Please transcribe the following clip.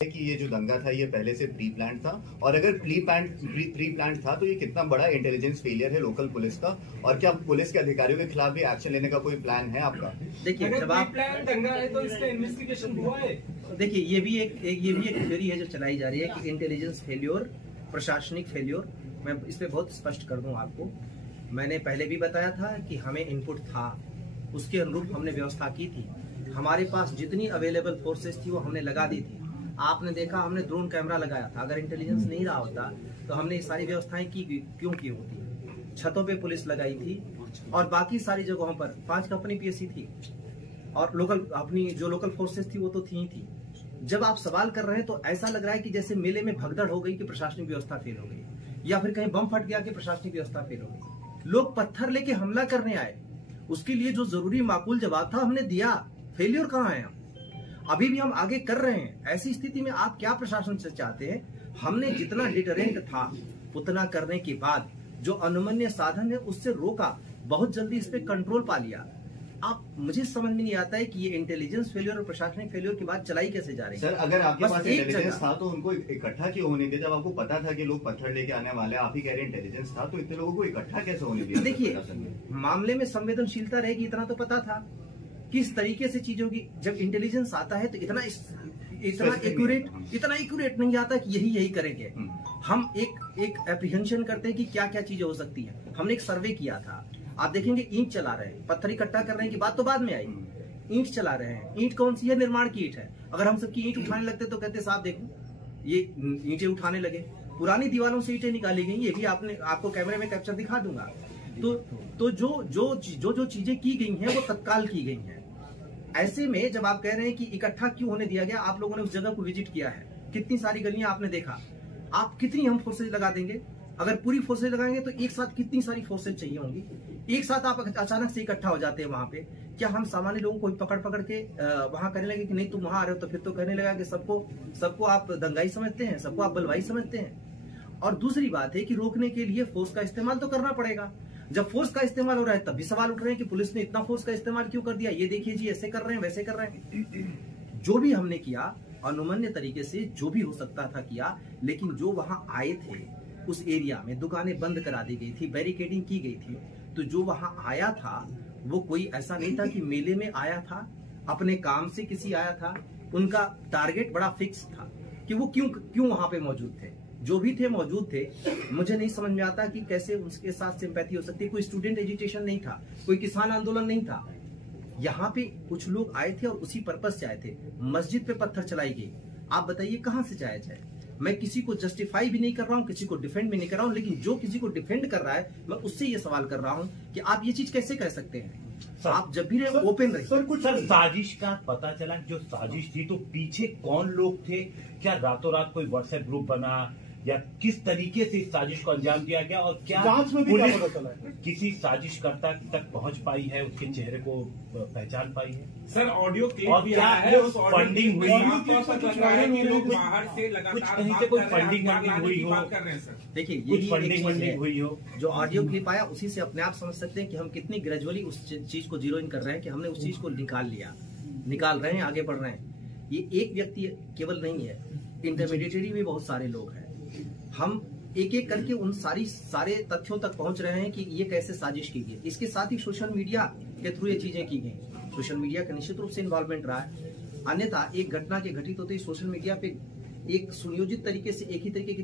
कि ये जो दंगा था ये पहले से प्री प्लान था, और अगर प्री प्लान था तो ये कितना बड़ा इंटेलिजेंस फेलियर है लोकल पुलिस का, और क्या पुलिस के अधिकारियों के खिलाफ भी एक्शन लेने का कोई प्लान है आपका? देखिए, जब आप प्लान दंगा है तो इसका इन्वेस्टिगेशन हुआ है। देखिए, ये भी एक थ्योरी है जो चलाई जा रही है कि इंटेलिजेंस फेल्योर, प्रशासनिक फेल्योर। मैं इस पे बहुत स्पष्ट कर दूं आपको। मैंने पहले भी बताया था कि हमें इनपुट था, उसके अनुरूप हमने व्यवस्था की थी। हमारे पास जितनी अवेलेबल फोर्सेस थी वो हमने लगा दी थी। आपने देखा, हमने ड्रोन कैमरा लगाया था। अगर इंटेलिजेंस नहीं रहा होता तो हमने ये सारी व्यवस्थाएं क्यों की होती? छतों पे पुलिस लगाई थी और बाकी सारी जगहों पर 5 कंपनी पीएससी थी और लोकल अपनी जो लोकल फोर्सेस थी वो तो थी ही थी। जब आप सवाल कर रहे हैं तो ऐसा लग रहा है कि जैसे मेले में भगदड़ हो गई कि प्रशासनिक व्यवस्था फेल हो गई, या फिर कहीं बम फट गया कि प्रशासनिक व्यवस्था फेल हो गई। लोग पत्थर लेके हमला करने आए, उसके लिए जो जरूरी माकूल जवाब था हमने दिया। फेलियर कहाँ है? अभी भी हम आगे कर रहे हैं। ऐसी स्थिति में आप क्या प्रशासन से चाहते हैं? हमने जितना डिटरेंट था उतना करने के बाद जो अनुमन्य साधन है उससे रोका, बहुत जल्दी इस पे कंट्रोल पा लिया। आप मुझे समझ में नहीं आता है कि ये इंटेलिजेंस फेलियर और प्रशासनिक फेलियर की बात चलाई कैसे जा रही है। सर, अगर आपके पास इंटेलिजेंस था तो उनको इकट्ठा क्यों होने दिया? जब आपको पता था कि लोग पत्थर लेके आने वाले, आप ही कह रहे हैं इंटेलिजेंस था, तो इतने लोगों को इकट्ठा कैसे होने दिया? देखिए, मामले में संवेदनशीलता रहेगी, इतना तो पता था किस तरीके से चीजों की। जब इंटेलिजेंस आता है तो इतना एक्यूरेट नहीं आता कि यही करेंगे। हम एक एप्रीहेंशन करते हैं कि क्या क्या चीजें हो सकती हैं। हमने एक सर्वे किया था, आप देखेंगे ईंट चला रहे हैं, पत्थर इकट्ठा कर रहे हैं की बात तो बाद में आई। ईंट चला रहे हैं। ईंट कौन सी है? निर्माण की ईंट है। अगर हम सबकी ईंट उठाने लगते तो कहते साहब देखो ये ईंटें उठाने लगे। पुरानी दीवारों से ईंटें निकाली गई, ये भी आपको कैमरे में कैप्चर दिखा दूंगा। तो जो चीजें की गई हैं वो तत्काल की गई हैं। ऐसे में जब आप कह रहे हैं कि इकट्ठा क्यों होने दिया गया, आप लोगों ने उस जगह को विजिट किया है, कितनी सारी गलियां आपने देखा। आप कितनी हम फोर्सेज लगा देंगे? अगर पूरी फोर्सेज लगाएंगे तो एक साथ कितनी सारी फोर्सेज चाहिए होंगी? एक साथ आप अचानक से इकट्ठा हो जाते हैं वहां पे। क्या हम सामान्य लोगों को पकड़ के वहां कहने लगे कि नहीं तुम वहां आ रहे हो, तो फिर तो कहने लगा कि सबको आप दंगाई समझते हैं, सबको आप बलवाई समझते हैं। और दूसरी बात है कि रोकने के लिए फोर्स का इस्तेमाल तो करना पड़ेगा। जब फोर्स का इस्तेमाल हो रहा है तब भी सवाल उठ रहे हैं कि पुलिस ने इतना फोर्स का इस्तेमाल क्यों कर दिया? ये देखिए जी, ऐसे कर रहे हैं, वैसे कर रहे हैं। जो भी हमने किया अनुमन्य तरीके से जो भी हो सकता था किया, लेकिन जो वहां आए थे उस एरिया में दुकानें बंद करा दी गई थी, बैरिकेडिंग की गई थी। तो जो वहां आया था वो कोई ऐसा नहीं था कि मेले में आया था, अपने काम से किसी आया था। उनका टारगेट बड़ा फिक्स था कि वो क्यों वहां पे मौजूद थे। जो भी थे मौजूद थे। मुझे नहीं समझ में आता कि कैसे उसके साथ सिंपैथी हो सकती है। कोई स्टूडेंट एजिटेशन नहीं था, कोई किसान आंदोलन नहीं था। यहाँ पे कुछ लोग आए थे और उसी पर्पज से आए थे। मस्जिद पे पत्थर चलाई गई, आप बताइए कहां से जाया जाए? मैं किसी को जस्टिफाई भी नहीं कर रहा हूं, किसी को डिफेंड भी नहीं कर रहा हूं, लेकिन जो किसी को डिफेंड कर रहा है मैं उससे ये सवाल कर रहा हूं कि आप ये चीज कैसे कह सकते हैं? आप जब भी ओपन रहे। सर, साजिश का पता चला, जो साजिश थी तो पीछे कौन लोग थे? क्या रातों रात कोई व्हाट्सएप ग्रुप बना, या किस तरीके से इस साजिश को अंजाम दिया गया, और क्या पुलिस किसी साजिशकर्ता तक पहुंच पाई है, उसके चेहरे को पहचान पाई है? सर, ऑडियो क्लिप और भी क्या है, उस फंडिंग हुई? कुछ लोग बाहर से लगातार कहीं से कोई फंडिंग हुई हो? देखिए, कुछ फंडिंग हुई हो? जो ऑडियो क्लिप आया उसी से अपने आप समझ सकते हैं कि हम कितनी ग्रेजुअली उस चीज को जीरो इन कर रहे हैं, कि हमने उस चीज को निकाल रहे हैं, आगे बढ़ रहे हैं। ये एक व्यक्ति केवल नहीं है, इंटरमीडिएटरी में बहुत सारे लोग हैं। हम एक एक करके उन सारे तथ्यों तक पहुंच रहे हैं कि ये कैसे साजिश की गई। इसके साथ ही सोशल मीडिया के थ्रू ये चीजें की गई। सोशल मीडिया का निश्चित रूप से इन्वॉल्वमेंट रहा है, अन्यथा एक घटना के घटित होते ही सोशल मीडिया पे एक सुनियोजित तरीके से एक ही तरीके की